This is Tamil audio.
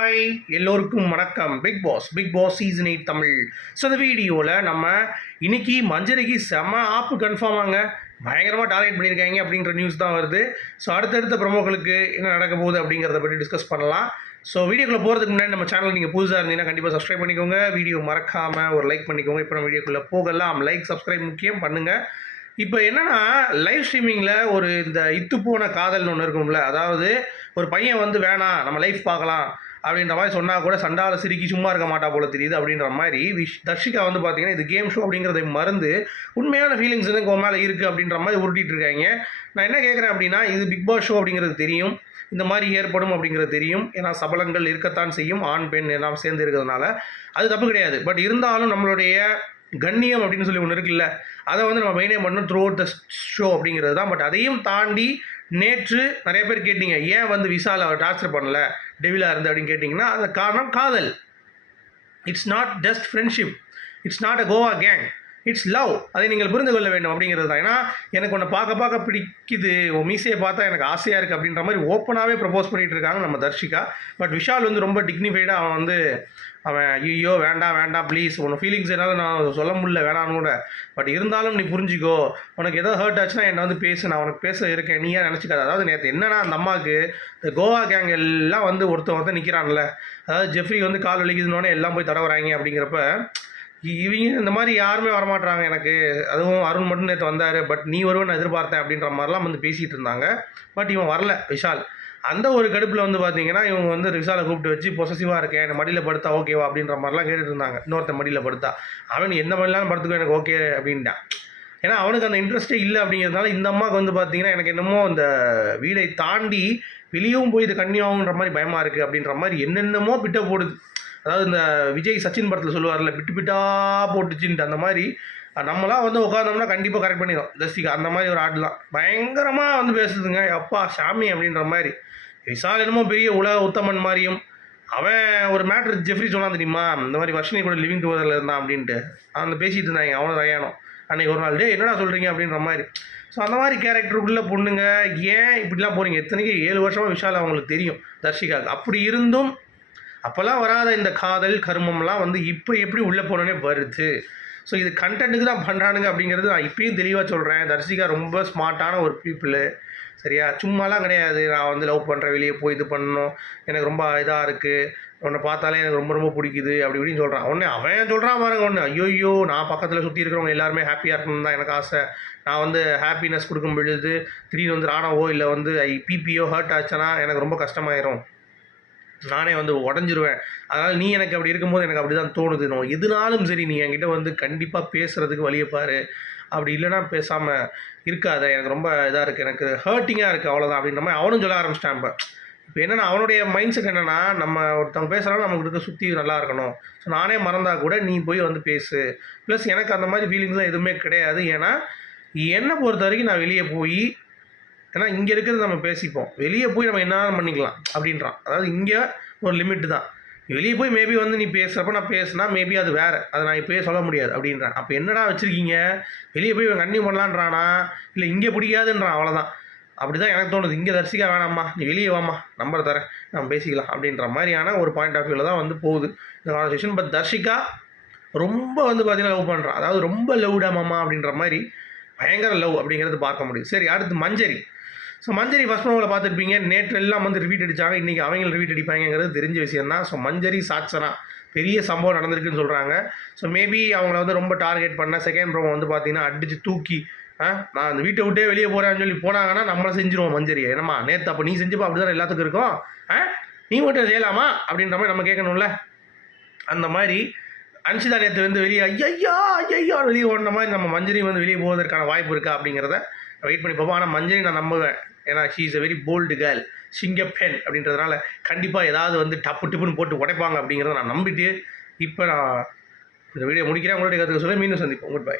ஹாய் எல்லோருக்கும் வணக்கம். Bigg Boss season 8 Tamil. So இந்த வீடியோவில் நம்ம இன்னைக்கு மஞ்சரிக்கு செம ஆப்பு கன்ஃபார்ம் ஆங்க, பயங்கரமாக டார்கெட் பண்ணியிருக்காங்க அப்படின்ற நியூஸ் தான் வருது. ஸோ அடுத்தடுத்த ப்ரமோக்களுக்கு என்ன நடக்க போகுது அப்படிங்கிறத பற்றி டிஸ்கஸ் பண்ணலாம். ஸோ வீடியோக்குள்ளே போகிறதுக்கு முன்னாடி நம்ம சேனல் நீங்கள் புதுசாக இருந்தீங்கன்னா கண்டிப்பாக சப்ஸ்கிரைப் பண்ணிக்கோங்க, வீடியோ மறக்காமல் ஒரு லைக் பண்ணிக்கோங்க. இப்போ நம்ம வீடியோக்குள்ளே போகலாம். லைக் சப்ஸ்கிரைப் முக்கியம், பண்ணுங்கள். இப்போ என்னென்னா, லைவ் ஸ்ட்ரீமிங்கில் ஒரு இந்த இத்து போன காதல்னு ஒன்று இருக்கும்ல, அதாவது ஒரு பையன் வந்து வேணாம் நம்ம லைஃப் பார்க்கலாம் அப்படின்ற மாதிரி சொன்னால் கூட சண்டால சிரிக்கி சும்மா இருக்க மாட்டா போல தெரியுது அப்படின்ற மாதிரி தர்ஷிகா வந்து பார்த்தீங்கன்னா இது கேம் ஷோ அப்படிங்கிறத மறந்து உண்மையான ஃபீலிங்ஸ் வந்து உன் மேலே இருக்குது அப்படின்ற மாதிரி உருட்டிகிட்டு இருக்காங்க. நான் என்ன கேட்குறேன் அப்படின்னா, இது பிக் பாஸ் ஷோ அப்படிங்கிறது தெரியும், இந்த மாதிரி ஏற்படும் அப்படிங்கிறது தெரியும். ஏன்னா சபலங்கள் இருக்கத்தான் செய்யும், ஆண் பெண் எல்லாம் சேர்ந்து இருக்கிறதுனால அது தப்பு கிடையாது. பட் இருந்தாலும் நம்மளுடைய கண்ணியம் அப்படின்னு சொல்லி ஒன்று இருக்குல்ல, அதை வந்து நம்ம மெயின்டைன் பண்ணணும் த்ரூ அவுட் த ஷோ அப்படிங்கிறது தான். பட் அதையும் தாண்டி நேற்று நிறைய பேர் கேட்டிங்க, ஏன் வந்து விசால் அவர் டார்ச்சர் பண்ணல டெவிலாக இருந்து அப்படின்னு கேட்டிங்கன்னா, அது காரணம் காதல். It's not just friendship, it's not a Goa gang, it's love. அதை நீங்கள் புரிந்து கொள்ள வேண்டும் அப்படிங்கிறது தான். ஏன்னா எனக்கு ஒன்று பார்க்க பிடிக்குது, மீசையை பார்த்தா எனக்கு ஆசையாக இருக்குது அப்படின்ற மாதிரி ஓப்பனாகவே ப்ரப்போஸ் பண்ணிகிட்டு இருக்காங்க நம்ம தர்ஷிகா. பட் விஷால் வந்து ரொம்ப டிக்னிஃபைடாக அவன் ஐயோ வேண்டாம் ப்ளீஸ், உன் ஃபீலிங்ஸ் என்னால் நான் சொல்ல முடியல வேணான்னு கூட, பட் இருந்தாலும் நீ புரிஞ்சிக்கோ, உனக்கு எதோ ஹர்ட் ஆச்சுன்னா என்னை வந்து பேசு, நான் உனக்கு பேச இருக்கேன், நீ ஏன் நினச்சிக்காது. அதாவது நேற்று என்னன்னா, அந்த அம்மாவுக்கு இந்த கோவா கேங் எல்லாம் வந்து ஒருத்தன் நிற்கிறான்ல, அதாவது ஜெஃப்ரி வந்து கால் வலிக்குதுன்னொடனே எல்லாம் போய் தடவுறாங்க அப்படிங்கிறப்ப இவங்க இந்த மாதிரி யாருமே வரமாட்டாங்க எனக்கு, அதுவும் அருண் மட்டும் நேற்று வந்தார், பட் நீ வருவேன்னு எதிர்பார்த்தேன் அப்படின்ற மாதிரிலாம் வந்து பேசிகிட்டு இருந்தாங்க. பட் இவன் வரல விஷால். அந்த ஒரு கடுப்பில் வந்து பார்த்தீங்கன்னா இவங்க வந்து விஷாலை கூப்பிட்டு வச்சு பொசசிவாக இருக்கேன், என்னை மடியில் படுத்தா ஓகேவா அப்படின்ற மாதிரிலாம் கேட்டுட்டு இருந்தாங்க. இன்னொருத்த மடியில் படுத்தா அவன் எந்த மாதிரிலாம் படுத்துக்கோ எனக்கு ஓகே அப்படின்ட்டான். ஏன்னா அவனுக்கு அந்த இன்ட்ரெஸ்ட்டே இல்லை அப்படிங்கிறதுனால இந்த அம்மாவுக்கு வந்து பார்த்தீங்கன்னா எனக்கு என்னமோ அந்த வீடை தாண்டி வெளியும் போய் இது கன்னியாகுன்ற மாதிரி பயமாக இருக்குது அப்படின்ற மாதிரி என்னென்னமோ பிட்ட போடுது. அதாவது இந்த விஜய் சச்சின் படத்தில் சொல்லுவார்ல, பிட்டா போட்டுச்சுன்ட்டு, அந்த மாதிரி நம்மளாம் வந்து உட்காந்தோம்னா கண்டிப்பாக கரெக்ட் பண்ணிடும் தர்ஷிகா. அந்த மாதிரி ஒரு ஆடெலாம் பயங்கரமாக வந்து பேசுதுங்க, அப்பா சாமி அப்படின்ற மாதிரி. விஷால் என்னமோ பெரிய உலக உத்தமன் மாதிரியும், அவன் ஒரு மேட்ரு ஜெஃப்ரி சொன்னான் தெரியுமா, இந்த மாதிரி வர்ஷினி கூட லிவிங் டுகெதரில் இருந்தான் அப்படின்ட்டு அந்த பேசிகிட்டு இருந்தாங்க அவனும் ரயானும் அன்றைக்கி ஒரு நாள். என்னடா சொல்கிறீங்க அப்படின்ற மாதிரி. ஸோ அந்த மாதிரி கேரக்டருக்குள்ளே பொண்ணுங்க ஏன் இப்படிலாம் போகிறீங்க? எத்தனைக்கு 7 வருஷமாக விஷால் அவங்களுக்கு தெரியும் தர்ஷிகாவுக்கு. அப்படி இருந்தும் அப்போல்லாம் வராத இந்த காதல் கருமம்லாம் வந்து இப்போ எப்படி உள்ளே போனோன்னே வருது. ஸோ இது கண்டென்ட்டுக்கு தான் பண்ணுறானுங்க அப்படிங்கிறது நான் இப்பயும் தெளிவாக சொல்கிறேன். தர்ஷிகா ரொம்ப ஸ்மார்ட்டான ஒரு பீப்புளு, சரியா? சும்மாலாம் கிடையாது நான் வந்து லவ் பண்ணுறேன், வெளியே போய் இது பண்ணணும், எனக்கு ரொம்ப இதாக இருக்குது, உன்னை பார்த்தாலே எனக்கு ரொம்ப பிடிக்குது அப்படி இப்படின்னு சொல்கிறான். உடனே அவன் சொல்கிறான் பாருங்க, ஒன்று ஐயோ நான் பக்கத்தில் சுற்றி இருக்கிறவங்க எல்லாருமே ஹாப்பியாக இருக்கணும்னு தான் எனக்கு ஆசை, நான் வந்து ஹாப்பினஸ் கொடுக்கும் பொழுது திடீர்னு வந்து ராணாவோ இல்லை வந்து பிபிஓ ஹர்ட் ஆச்சுன்னா எனக்கு ரொம்ப கஷ்டமாயிரும், நானே வந்து உடஞ்சிருவேன், அதனால் நீ எனக்கு அப்படி இருக்கும்போது எனக்கு அப்படி தான் தோணுது, நான் எதுனாலும் சரி நீ என்கிட்ட வந்து கண்டிப்பாக பேசுகிறதுக்கு வழியை பாரு, அப்படி இல்லைனா பேசாமல் இருக்காத, எனக்கு ரொம்ப இதாக இருக்குது, எனக்கு ஹர்ட்டிங்காக இருக்குது, அவ்வளோதான் அப்படின்ற மாதிரி அவனும் சொல்ல ஆரம்பிச்சிட்டான். இப்போ என்னென்னா அவனுடைய மைண்ட் செட் என்னென்னா, நம்ம ஒருத்தவங்க பேசுகிறாலும் நமக்கு இருக்க சுற்றி நல்லா இருக்கணும், ஸோ நானே மறந்தால் கூட நீ போய் வந்து பேசு, ப்ளஸ் எனக்கு அந்த மாதிரி ஃபீலிங்ஸ்லாம் எதுவுமே கிடையாது. ஏன்னா என்னை பொறுத்த வரைக்கும் நான் வெளியே போய், ஏன்னா இங்கே இருக்கிறது நம்ம பேசிப்போம், வெளியே போய் நம்ம என்ன பண்ணிக்கலாம் அப்படின்றான். அதாவது இங்கே ஒரு லிமிட்டு தான், வெளியே போய் மேபி வந்து நீ பேசுகிறப்ப நான் பேசுனா மேபி அது வேறு, அதை நான் இப்போயே சொல்ல முடியாது அப்படின்றான். அப்போ என்னடா வச்சுருக்கீங்க, வெளியே போய் கண்டினியூ பண்ணலான்றானா இல்லை இங்கே பிடிக்காதுன்றான், அவ்வளோதான். அப்படி தான் எனக்கு தோணுது. இங்கே தர்ஷிகா வேணாம்மா, நீ வெளியே வாம்மா, நம்பர் தரேன் நம்ம பேசிக்கலாம் அப்படின்ற மாதிரியான ஒரு பாயிண்ட் ஆஃப் வியூவில் தான் வந்து போகுது இந்த கான்வர்சேஷன். பட் தர்ஷிகா ரொம்ப வந்து பார்த்தீங்கன்னா லவ் பண்ணுறான், அதாவது ரொம்ப லவ்டா மாமா அப்படின்ற மாதிரி பயங்கர லவ் அப்படிங்கிறது பார்க்க முடியும். சரி, அடுத்து மஞ்சரி. ஸோ மஞ்சரி ஃபஸ்ட் ப்ரோவில் பார்த்துருப்பீங்க, நேற்று எல்லாம் வந்து ரிவீட் அடித்தாங்க, இன்றைக்கி அவங்க ரிவீட் அடிப்பாங்கிறது தெரிஞ்ச விஷயம் தான். ஸோ மஞ்சரி சாட்சனா பெரிய சம்பவம் நடந்திருக்குன்னு சொல்கிறாங்க. ஸோ மேபி அவங்கள வந்து ரொம்ப டார்கெட் பண்ண செகண்ட் ப்ரோ வந்து பார்த்தீங்கன்னா அடித்து தூக்கி நான் அந்த வீட்டை விட்டே வெளியே போகிறேன்னு சொல்லி போனாங்கன்னா நம்மளை செஞ்சுருவோம் மஞ்சரி. என்னம்மா நேற்று அப்போ நீ செஞ்சுப்பா, அப்படி தான் எல்லாத்துக்கும் இருக்கும், நீ மட்டும் செய்யலாமா அப்படின்ற மாதிரி நம்ம கேட்கணும்ல. அந்த மாதிரி அன்ஷிதா நேற்று வந்து வெளியே ஐயா வெளியே ஓடின மாதிரி நம்ம மஞ்சரி வந்து வெளியே போவதற்கான வாய்ப்பு இருக்கா அப்படிங்கிறத வெயிட் பண்ணி பார்ப்போம். ஆனால் மஞ்சரி நான் நம்புவேன், ஏன்னா she is a very bold girl, சிங்கப்பெண் அப்படின்றதுனால கண்டிப்பாக ஏதாவது வந்து டப்புன்னு போட்டு உடைப்பாங்க அப்படிங்கிறத நான் நம்பிட்டு இப்போ நான் இந்த வீடியோ முடிக்கிறேன். உங்களுடைய கருத்துக்கு சொல்ல மீண்டும் சந்திப்போம். Good bye.